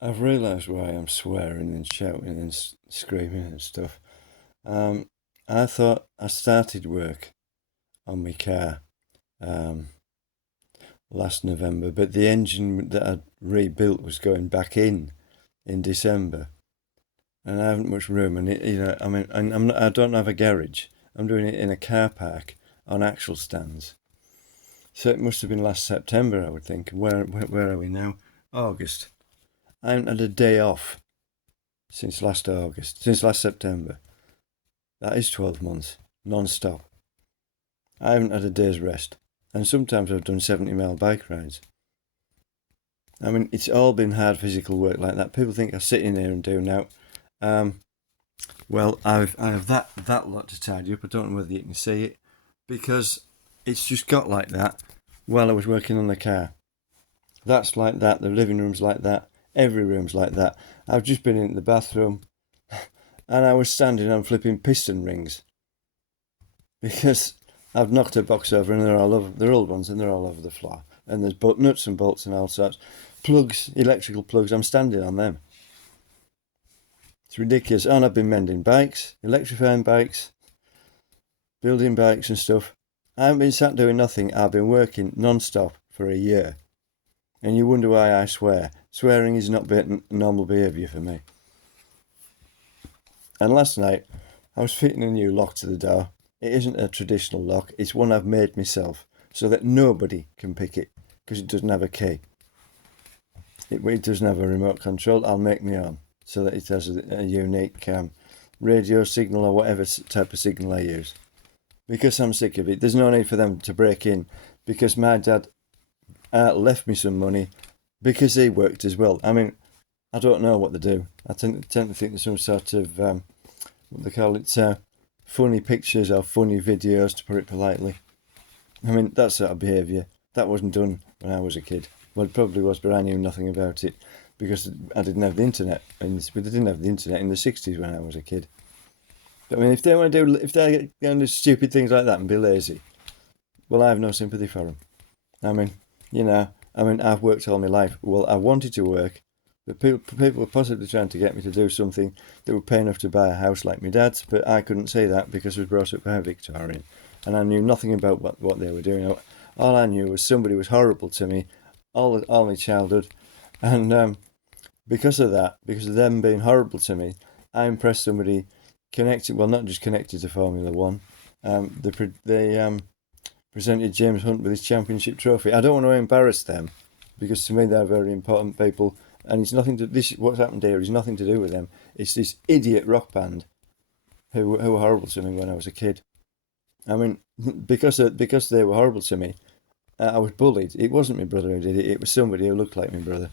I've realised why I'm swearing and shouting and screaming and stuff. Um, I thought I started work on my car um, last November, but the engine that I'd rebuilt was going back in December, and I haven't much room. And I mean, I'm not, I don't have a garage. I'm doing it in a car park on axle stands. So it must have been last September, I would think. Where are we now? August. I haven't had a day off since last August, since last September. That is 12 months, non-stop. I haven't had a day's rest. And sometimes I've done 70-mile bike rides. I mean, it's all been hard physical work like that. People think I sit in here and do now. Um, well, I have that lot to tidy up. I don't know whether you can see it because it's just got like that while I was working on the car. That's like that. The living room's like that. Every room's like that. I've just been in the bathroom and I was standing on flipping piston rings because I've knocked a box over and they're old ones and they're all over the floor. And there's nuts and bolts and all sorts. Plugs, electrical plugs, I'm standing on them. It's ridiculous. And I've been mending bikes, electrifying bikes, building bikes and stuff. I haven't been sat doing nothing. I've been working non-stop for a year. And you wonder why I swear. Swearing is not normal behaviour for me. And last night, I was fitting a new lock to the door. It isn't a traditional lock, it's one I've made myself so that nobody can pick it because it doesn't have a key. It doesn't have a remote control. I'll make my own so that it has a unique radio signal or whatever type of signal I use. Because I'm sick of it, there's no need for them to break in because my dad left me some money because he worked as well. I mean, I don't know what they do. I tend to think there's some sort of, what they call it, funny pictures or funny videos, to put it politely. I mean, that sort of behaviour, that wasn't done when I was a kid. Well, it probably was, but I knew nothing about it because I didn't have the internet. And we didn't have the internet in the 60s when I was a kid. But I mean, if they're going to do stupid things like that and be lazy, well, I have no sympathy for them. I mean, I've worked all my life. Well, I wanted to work, but people were possibly trying to get me to do something that would pay enough to buy a house like my dad's, but I couldn't say that because I was brought up by a Victorian, and I knew nothing about what they were doing. All I knew was somebody was horrible to me all my childhood, and because of that, because of them being horrible to me, I impressed somebody connected. Well, not just connected to Formula One. They presented James Hunt with his championship trophy. I don't want to embarrass them because to me they're very important people, and it's nothing to this. What's happened here is nothing to do with them. It's this idiot rock band who were horrible to me when I was a kid. I mean, because they were horrible to me, I was bullied. It wasn't my brother who did it. It was somebody who looked like my brother,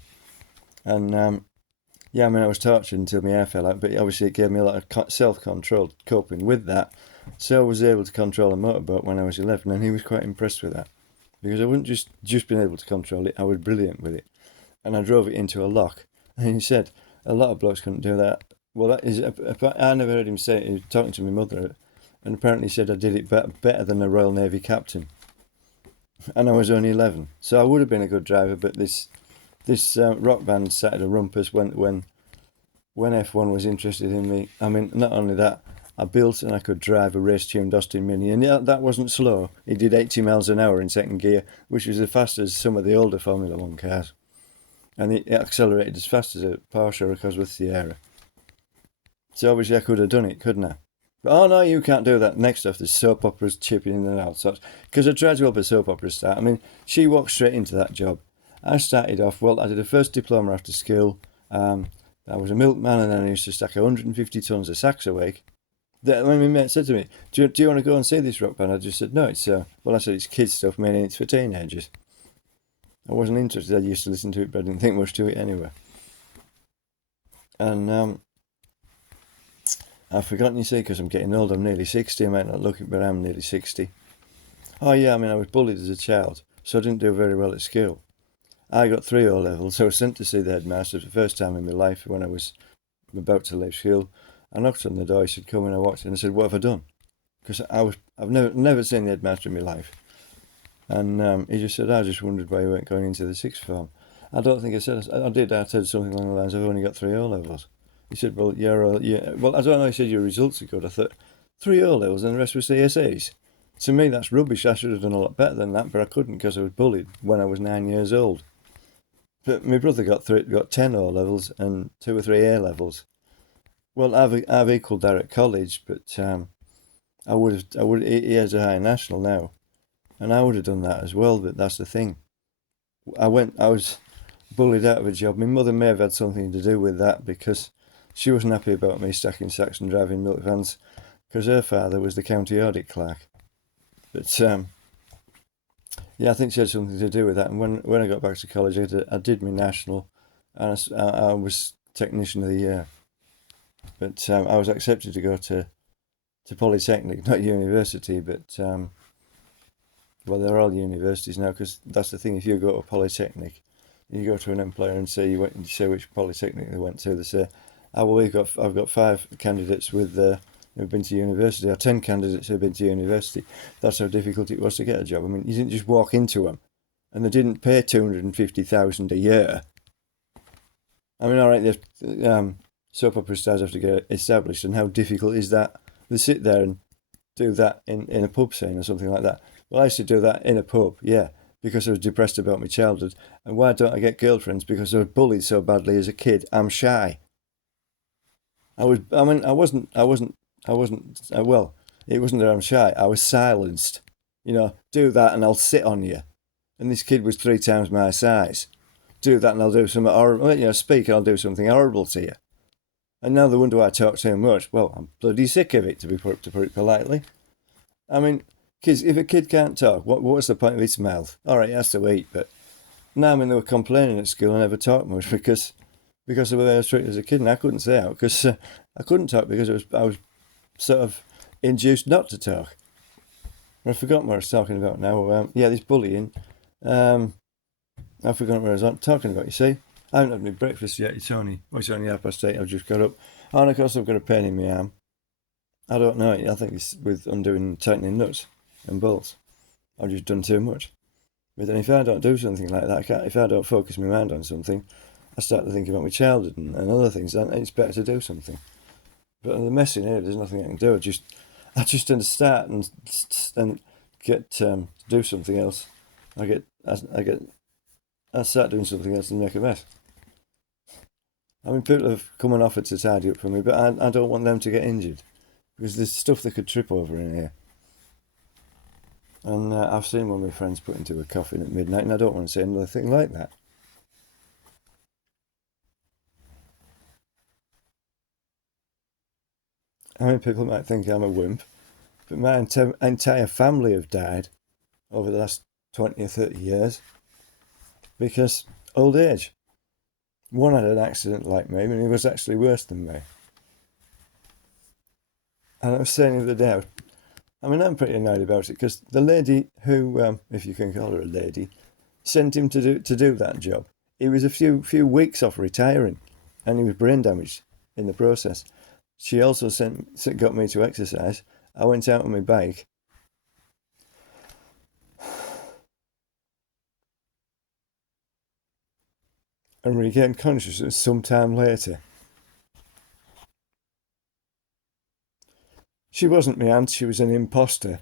and yeah, I mean, I was tortured until my hair fell out, but obviously it gave me a lot of self-control coping with that. So I was able to control a motorboat when I was 11, and he was quite impressed with that because I wouldn't just been able to control it. I was brilliant with it, and I drove it into a lock. And he said a lot of blokes couldn't do that. Well, that is I never heard him say it. He was talking to my mother, and apparently he said I did it better than a Royal Navy captain, and I was only 11, so I would have been a good driver. But this rock band started a rumpus when F1 was interested in me. I mean, not only that, I built and I could drive a race-tuned Austin Mini, and yeah, that wasn't slow. It did 80 miles an hour in second gear, which was as fast as some of the older Formula One cars, and it accelerated as fast as a Porsche or a Cosworth Sierra. So obviously I could have done it, couldn't I? But, oh no, you can't do that. Next stuff, there's soap operas chipping in and out. So, because I tried to help a soap opera start. I mean, she walked straight into that job. I started off, well, I did a first diploma after school. I was a milkman, and then I used to stack 150 tons of sacks a week. My mate said to me, do you want to go and see this rock band? I just said, no, I said, it's kids stuff, meaning it's for teenagers. I wasn't interested. I used to listen to it, but I didn't think much to it anyway. And I've forgotten, you see, because I'm getting old. I'm nearly 60. I might not look it, but I'm nearly 60. Oh, yeah, I mean, I was bullied as a child, so I didn't do very well at school. I got 3 O levels, so I was sent to see the headmaster for the first time in my life when I was about to leave school. I knocked on the door. He said, "Come in." I walked in and I said, "What have I done?" Because I've never seen the headmaster in my life, and he just said, "I just wondered why you weren't going into the sixth form." I don't think I said, I did, I said something along the lines, I've only got 3 O-levels. He said, well, well, I don't know, he said your results are good. I thought, 3 O-levels and the rest were CSEs. To me, that's rubbish. I should have done a lot better than that, but I couldn't because I was bullied when I was 9 years old. But my brother got 10 O-levels and 2 or 3 A-levels. Well, I've equalled that at college, but he has a higher national now, and I would have done that as well, but that's the thing. I was bullied out of a job. My mother may have had something to do with that because she wasn't happy about me stacking sacks and driving milk vans because her father was the county audit clerk. But yeah, I think she had something to do with that. And when I got back to college, I did my national, and I was technician of the year. But I was accepted to go to Polytechnic, not university, but well, they're all universities now because that's the thing. If you go to Polytechnic, you go to an employer and say which Polytechnic they went to. They say, "Oh well, I've got 5 candidates who've been to university, or 10 candidates who've been to university." That's how difficult it was to get a job. I mean, you didn't just walk into them, and they didn't pay 250,000 a year. I mean, all right, soap opera stars have to get established, and how difficult is that? They sit there and do that in a pub scene or something like that. Well, I used to do that in a pub, yeah, because I was depressed about my childhood. And why don't I get girlfriends? Because I was bullied so badly as a kid. I'm shy. Well, it wasn't that I'm shy. I was silenced. Do that and I'll sit on you. And this kid was 3 times my size. Do that and I'll do something horrible. Speak and I'll do something horrible to you. And now they wonder why I talk so much. Well, I'm bloody sick of it, to put it politely. I mean, kids, if a kid can't talk, what's the point of its mouth? All right, he has to eat, but now I mean they were complaining at school I never talked much because of the way I was treated as a kid, and I couldn't say out because I couldn't talk because I was sort of induced not to talk. I've forgotten what I was talking about now. Yeah, this bullying. I've forgotten what I was talking about. You see, I haven't had my breakfast yet. It's only 8:30. I've just got up, and of course I've got a pain in my arm. I don't know. I think it's with tightening nuts and bolts. I've just done too much. But then if I don't do something like that, if I don't focus my mind on something, I start to think about my childhood and other things, and it's better to do something. But the mess in here, there's nothing I can do. I just tend to start and get to do something else. I start doing something else and make a mess. I mean, people have come and offered to tidy up for me, but I don't want them to get injured because there's stuff they could trip over in here. And I've seen one of my friends put into a coffin at midnight, and I don't want to say another thing like that. I mean, people might think I'm a wimp, but my entire family have died over the last 20 or 30 years because old age. One had an accident like me, and he was actually worse than me. And I was saying the other day, I mean, I'm pretty annoyed about it because the lady who, if you can call her a lady, sent him to do that job. He was a few weeks off retiring, and he was brain damaged in the process. She also got me to exercise. I went out on my bike. And regained consciousness some time later. She wasn't my aunt, she was an imposter.